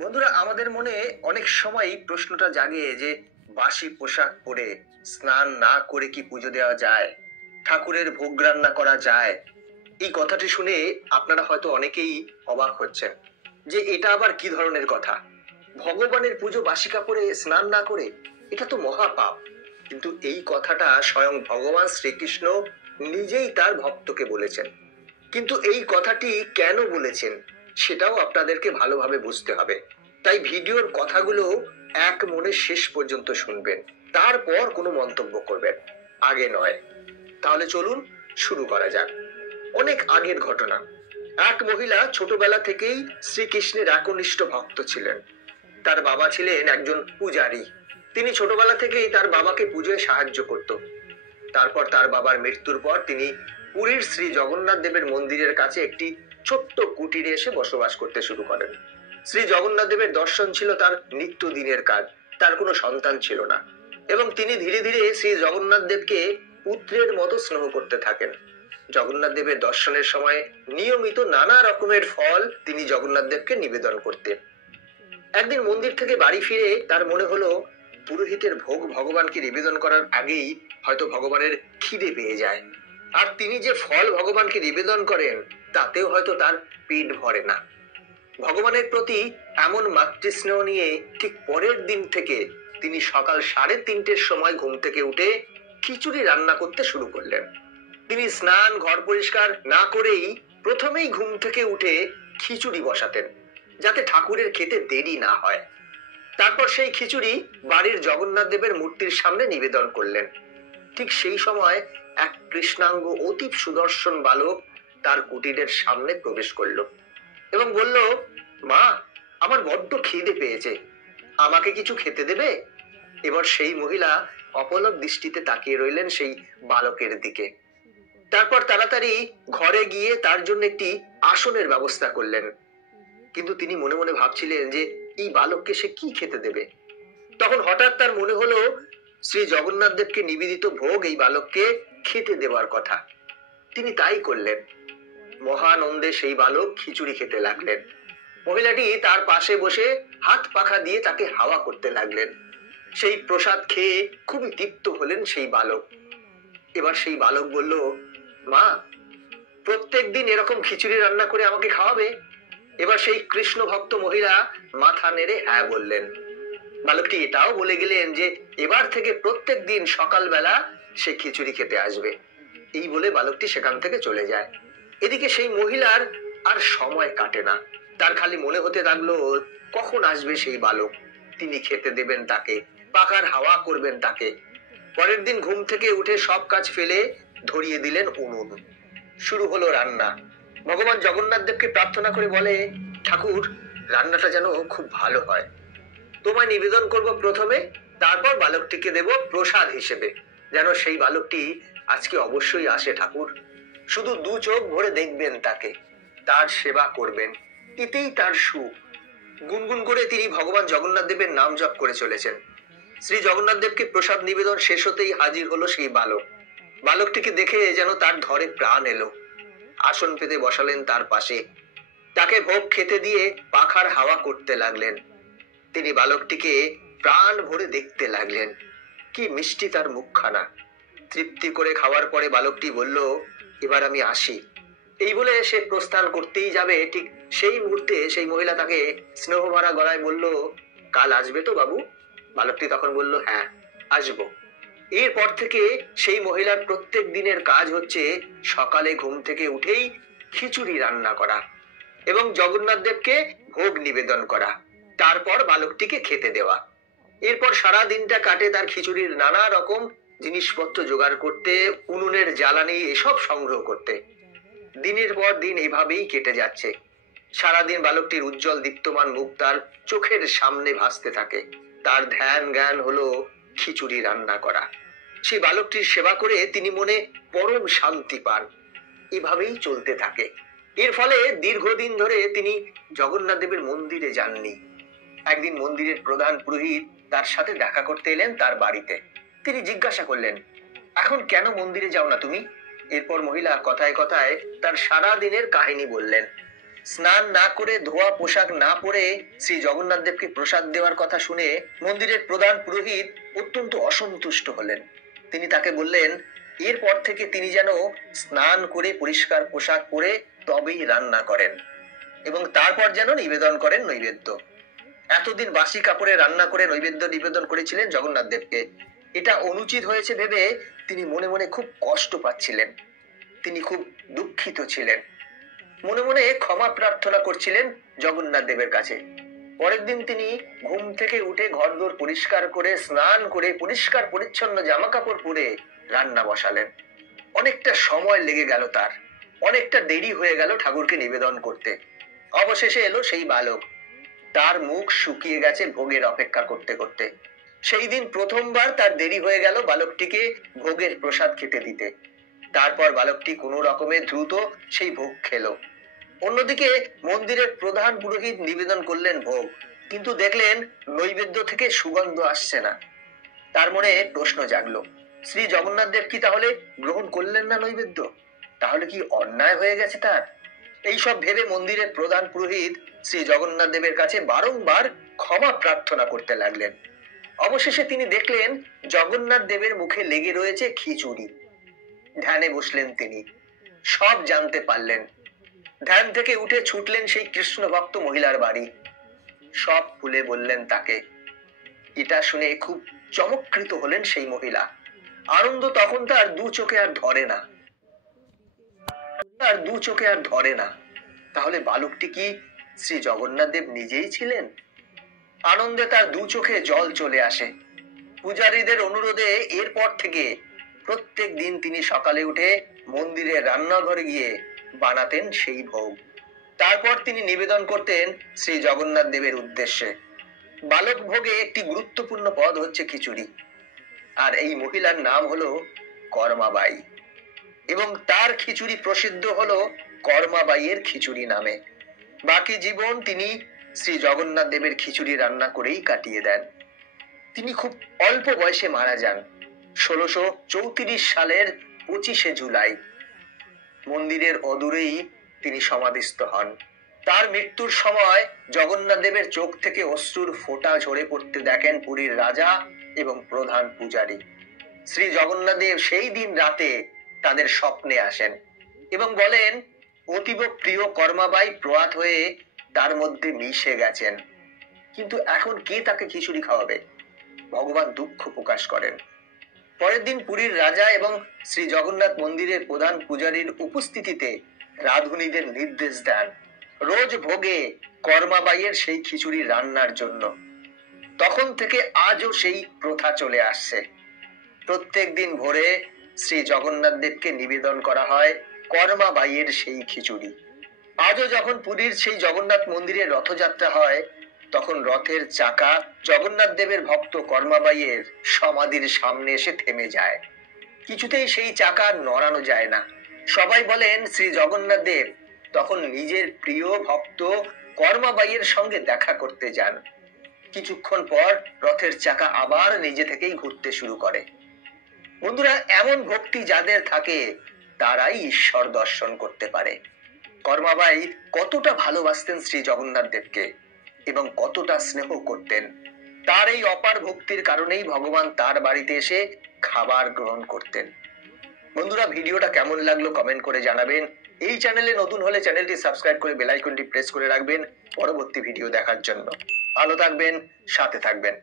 বন্ধুরা, আমাদের মনে অনেক সময় প্রশ্নটা জাগে যে বাসি পোশাক পরে স্নান না করে কি পুজো দেওয়া যায়, ঠাকুরের ভোগ রান্না করা যায়? এই কথাটি শুনে আপনারা হয়তো অনেকেই অবাক হচ্ছেন যে এটা আবার কি ধরনের কথা। ভগবানের পুজো বাসি কাপড়ে স্নান না করে, এটা তো মহাপাপ। কিন্তু এই কথাটা স্বয়ং ভগবান শ্রীকৃষ্ণ নিজেই তার ভক্তকে বলেছেন। কিন্তু এই কথাটি কেন বলেছেন সেটাও আপনাদেরকে ভালোভাবে বুঝতে হবে। তাই ভিডিওর কথাগুলো এক মনে শেষ পর্যন্ত শুনবেন, তারপর কোনো মন্তব্য করবেন, আগে নয়। তাহলে চলুন শুরু করা যাক। অনেক আগের ঘটনা। এক মহিলা ছোটবেলা থেকেই শ্রীকৃষ্ণের একনিষ্ঠ ভক্ত ছিলেন। তার বাবা ছিলেন একজন পূজারী। তিনি ছোটবেলা থেকেই তার বাবাকে পুজোয় সাহায্য করত। তারপর তার বাবার মৃত্যুর পর তিনি পুরীর শ্রী জগন্নাথ দেবের মন্দিরের কাছে একটি ছোট্ট কুটিরে এসে বসবাস করতে শুরু করেন। শ্রী জগন্নাথ দেবের দর্শন ছিল তার নিত্যদিনের কাজ। তার কোনো সন্তান ছিল না এবং তিনি ধীরে ধীরে শ্রী জগন্নাথ দেবকে পুত্রের মতো স্নেহ করতে থাকেন। জগন্নাথ দেবের দর্শনের সময় নিয়মিত নানা রকমের ফল তিনি জগন্নাথ দেবকে নিবেদন করতেন। একদিন মন্দির থেকে বাড়ি ফিরে তার মনে হলো পুরোহিতের ভোগ ভগবানকে নিবেদন করার আগেই হয়তো ভগবানের খিদে পেয়ে যায়, আর তিনি যে ফল ভগবানকে নিবেদন করেন তাতেও হয়তো তার পেট ভরে না। ভগবানের প্রতি এমন মাতৃস্নেহ নিয়ে ঠিক পরের দিন থেকে তিনি সকাল 3:30-র সময় ঘুম থেকে উঠে খিচুড়ি রান্না করতে শুরু করলেন। তিনি স্নান, ঘর পরিষ্কার না করেই প্রথমেই ঘুম থেকে উঠে খিচুড়ি বসাতেন, যাতে ঠাকুরের খেতে দেরি না হয়। তারপর সেই খিচুড়ি বাড়ির জগন্নাথ দেবের মূর্তির সামনে নিবেদন করলেন। ঠিক সেই সময় এক কৃষ্ণাঙ্গ অতীব সুদর্শন বালক তার কুটিরের সামনে প্রবেশ করলো এবং বলল, মা, আমার বড্ড খিদে পেয়েছে, আমাকে কিছু খেতে দেবে? এবার সেই মহিলা অপলক দৃষ্টিতে তাকিয়ে রইলেন সেই বালকের দিকে। তারপর তাড়াতাড়ি ঘরে গিয়ে তার জন্য একটি আসনের ব্যবস্থা করলেন। কিন্তু তিনি মনে মনে ভাবছিলেন যে এই বালককে সে কি খেতে দেবে। তখন হঠাৎ তার মনে হলো শ্রী জগন্নাথ দেবকে নিবেদিত ভোগ এই বালককে খেতে দেওয়ার কথা। তিনি তাই করলেন। মহানন্দে সেই বালক খিচুড়ি খেতে লাগলেন। মহিলাটি তার পাশে বসে হাত পাখা দিয়ে তাকে হাওয়া করতে লাগলেন। সেই প্রসাদ খেয়ে খুবই তৃপ্ত হলেন সেই বালক। এবার সেই বালক বলল, মা, প্রত্যেকদিন এরকম খিচুড়ি রান্না করে আমাকে খাওয়াবে? এবার সেই কৃষ্ণ ভক্ত মহিলা মাথা নেড়ে হ্যাঁ বললেন। বালকটি এটাও বলে গেলেন যে এবার থেকে প্রত্যেক দিন সকালবেলা সে খিচুড়ি খেতে আসবে। এই বলে বালকটি সেখান থেকে চলে যায়। এদিকে সেই মহিলার আর সময় কাটে না। তার খালি মনে হতে লাগলো কখন আসবে সেই বালক, তিনি খেতে দেবেন তাকে, পাখার হাওয়া করবেন তাকে। পরের দিন ঘুম থেকে উঠে সব কাজ ফেলে ধরিয়ে দিলেন উনুন। শুরু হলো রান্না। ভগবান জগন্নাথ দেবকে প্রার্থনা করে বলে, ঠাকুর, রান্নাটা যেন খুব ভালো হয়। তোমায় নিবেদন করব প্রথমে, তারপর বালকটিকে দেব প্রসাদ হিসেবে। যেন সেই বালকটি আজকে অবশ্যই আসে ঠাকুর। শুধু 2 চোখ ভরে দেখবেন তাকে, তার সেবা করবেন, এতেই তার সুখ। গুনগুন করে তিনি ভগবান জগন্নাথ দেবের নাম জপ করে চলেছেন। শ্রী জগন্নাথ দেবকে প্রসাদ নিবেদন শেষ হতেই হাজির হলো সেই বালক। বালকটিকে দেখে যেন তার ধরে প্রাণ এলো। আসন পেতে বসালেন তার পাশে, তাকে ভোগ খেতে দিয়ে পাখার হাওয়া করতে লাগলেন। তিনি বালকটিকে প্রাণ ভরে দেখতে লাগলেন। কি মিষ্টি তার মুখখানা। তৃপ্তি করে খাওয়ার পরে বালকটি বলল, এবার আমি আসি। এই বলে সে প্রস্থান করতেই যাবে, ঠিক সেই মুহূর্তে সেই মহিলা তাকে স্নেহভরা গলায় বলল, কাল আসবে তো বাবু? বালকটি তখন বলল, হ্যাঁ, আসবো। এরপর থেকে সেই মহিলার প্রত্যেক দিনের কাজ হচ্ছে সকালে ঘুম থেকে উঠেই খিচুড়ি রান্না করা এবং জগন্নাথ দেবকে ভোগ নিবেদন করা, তারপর বালকটিকে খেতে দেওয়া। এরপর সারা দিনটা কাটে তার খিচুড়ির নানা রকম জিনিসপত্র জোগাড় করতে, উনুনের জ্বালানি এসব সংগ্রহ করতে। দিনের পর দিন এভাবেই কেটে যাচ্ছে। সারাদিন বালকটির উজ্জ্বল দীপ্তমান মুখ তার চোখের সামনে ভাসতে থাকে। তার ধ্যান জ্ঞান হলো খিচুড়ি রান্না করা। সেই বালকটির সেবা করে তিনি মনে পরম শান্তি পান। এভাবেই চলতে থাকে। এর ফলে দীর্ঘদিন ধরে তিনি জগন্নাথ দেবের মন্দিরে যাননি। একদিন মন্দিরের প্রধান পুরোহিত তার সাথে দেখা করতে এলেন তার বাড়িতে। তিনি জিজ্ঞাসা করলেন, এখন কেন মন্দিরে যাও না তুমি? এরপর মহিলা কথায় কথায় তার সারা দিনের কাহিনী বললেন। স্নান না করে ধোয়া পোশাক না পরে শ্রী জগন্নাথ দেবকে প্রসাদ দেওয়ার কথা শুনে মন্দিরের প্রধান পুরোহিত অত্যন্ত অসন্তুষ্ট হলেন। তিনি তাকে বললেন এরপর থেকে তিনি যেন স্নান করে পরিষ্কার পোশাক পরে তবেই রান্না করেন এবং তারপর যেন নিবেদন করেন নৈবেদ্য। এতদিন বাসি কাপড়ে রান্না করে নৈবেদ্য নিবেদন করেছিলেন জগন্নাথ দেবকে। এটা অনুচিত হয়েছে ভেবে তিনি মনে মনে খুব কষ্ট পাচ্ছিলেন। তিনি খুব দুঃখিত ছিলেন, মনে মনে ক্ষমা প্রার্থনা করছিলেন জগন্নাথ দেবের কাছে। পরের দিন তিনি ঘুম থেকে উঠে ঘরদোর পরিষ্কার করে স্নান করে পরিষ্কার পরিচ্ছন্ন জামা কাপড় পরে রান্না বসালেন। অনেকটা সময় লেগে গেল তার, অনেকটা দেরি হয়ে গেল ঠাকুরকে নিবেদন করতে। অবশেষে এলো সেই বালক। তার মুখ শুকিয়ে গেছে ভোগের অপেক্ষা করতে করতে। সেই দিন প্রথমবার তার দেরি হয়ে গেল বালকটিকে ভোগের প্রসাদ খেতে দিতে। তারপর বালকটি কোনো রকমে দ্রুত সেই ভোগ খেলো। অন্যদিকে মন্দিরের প্রধান পুরোহিত নিবেদন করলেন ভোগ, কিন্তু দেখলেন নৈবেদ্য থেকে সুগন্ধ আসছে না। তার মনে প্রশ্ন জাগলো, শ্রী জগন্নাথ দেব কি তাহলে গ্রহণ করলেন না নৈবেদ্য? তাহলে কি অন্যায় হয়ে গেছে তার? এইসব ভেবে মন্দিরের প্রধান পুরোহিত শ্রী জগন্নাথ দেবের কাছে বারংবার ক্ষমা প্রার্থনা করতে লাগলেন। অবশেষে তিনি দেখলেন জগন্নাথ দেবের মুখে লেগে রয়েছে খিচুড়ি। ধ্যানে বসলেন তিনি, সব জানতে পারলেন। ধ্যান থেকে উঠে ছুটলেন সেই কৃষ্ণ ভক্ত মহিলার বাড়ি, সব খুলে বললেন তাকে। এটা শুনে খুব চমৎকৃত হলেন সেই মহিলা। আনন্দ তখন তার দু চোখে আর ধরে না, তার দু চোখে আর ধরে না। তাহলে বালকটি কি শ্রী জগন্নাথ দেব নিজেই ছিলেন? আনন্দে তার দু চোখে জল চলে আসে। পূজারীদের অনুরোধে এরপর থেকে প্রত্যেক দিন তিনি সকালে উঠে মন্দিরে রান্নাঘরে গিয়ে বানাতেন সেই ভোগ। তারপর তিনি নিবেদন করতেন শ্রী জগন্নাথ দেবের উদ্দেশ্যে। বালক ভোগে একটি গুরুত্বপূর্ণ পদ হচ্ছে খিচুড়ি, আর এই মহিলার নাম হলো কর্মাবাই এবং তার খিচুড়ি প্রসিদ্ধ হলো কর্মাবাইয়ের খিচুড়ি নামে। বাকি জীবন তিনি শ্রী জগন্নাথ দেবের খিচুড়ি রান্না করেই কাটিয়ে দেন। তিনি খুব অল্প বয়সে মারা যান 1634 সালের 25শে জুলাই। মন্দিরের অদূরেই তিনি সমাধিস্থ হন। তার মৃত্যুর সময় জগন্নাথ দেবের চোখ থেকে অশ্রুর ফোঁটা ঝরে পড়তে দেখেন পুরীর রাজা এবং প্রধান পূজারী। শ্রী জগন্নাথ দেব সেই দিন রাতে তাদের স্বপ্নে আসেন এবং বলেন অতীব প্রিয় কর্মাবাই প্রয়াত হয়ে তার মধ্যে মিশে গেছেন, কিন্তু এখন কে তাকে খিচুড়ি খাওয়াবে? ভগবান দুঃখ প্রকাশ করেন। পরের দিন পুরীর রাজা এবং শ্রী জগন্নাথ মন্দিরের প্রধান পূজারীর উপস্থিতিতে রাঁধুনিদের নির্দেশ দেন রোজ ভোগে কর্মাবাইয়ের সেই খিচুড়ি রান্নার জন্য। তখন থেকে আজও সেই প্রথা চলে আসছে। প্রত্যেক দিন ভোরে শ্রী জগন্নাথ দেবকে নিবেদন করা হয় কর্মাবাইয়ের সেই খিচুড়ি। আজও যখন পুরীর সেই জগন্নাথ মন্দিরে রথযাত্রা হয়, তখন রথের চাকা জগন্নাথ দেবের ভক্ত কর্মাবাইয়ের সমাধির সামনে এসে থেমে যায়। কিছুতেই সেই চাকা নড়ানো যায় না। সবাই বলেন শ্রী জগন্নাথ দেব তখন নিজের প্রিয় ভক্ত কর্মাবাইয়ের সঙ্গে দেখা করতে যান। কিছুক্ষণ পর রথের চাকা আবার নিজে থেকেই ঘুরতে শুরু করে। বন্ধুরা, এমন ভক্তি যাদের থাকে তারাই ঈশ্বর দর্শন করতে পারে। কর্মাবাই কতটা ভালোবাসতেন শ্রী জগন্নাথ দেবকে এবং কতটা স্নেহ করতেন, তার এই অপার ভক্তির কারণেই ভগবান তার বাড়িতে এসে খাবার গ্রহণ করতেন। বন্ধুরা, ভিডিওটা কেমন লাগলো কমেন্ট করে জানাবেন। এই চ্যানেলে নতুন হলে চ্যানেলটি সাবস্ক্রাইব করে বেল আইকনটি প্রেস করে রাখবেন পরবর্তী ভিডিও দেখার জন্য। ভালো থাকবেন, সাথে থাকবেন।